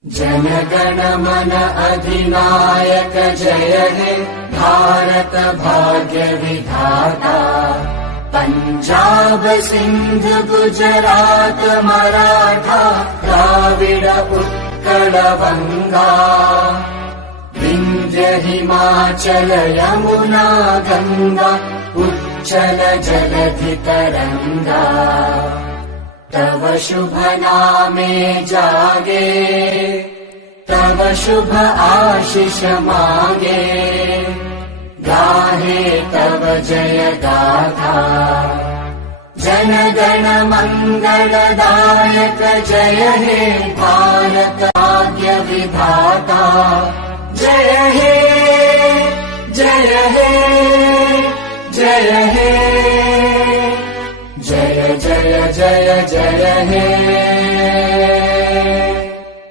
जनगण मन अधिनायक जय हे भारत भाग्य विधाता। पंजाब सिंध गुजरात मराठा द्राविड उत्कल बंगा। विंध्य हिमाचल यमुना गंगा उच्चल जलधि तरंगा। तव शुभ नामे जागे तव शुभ आशीष मागे। गाहे तव जय गाथा जनगण मंगलदायक जय हे भारत भाग्य विधाता। जय हे जय हे जय हे जय जय जय जय हे।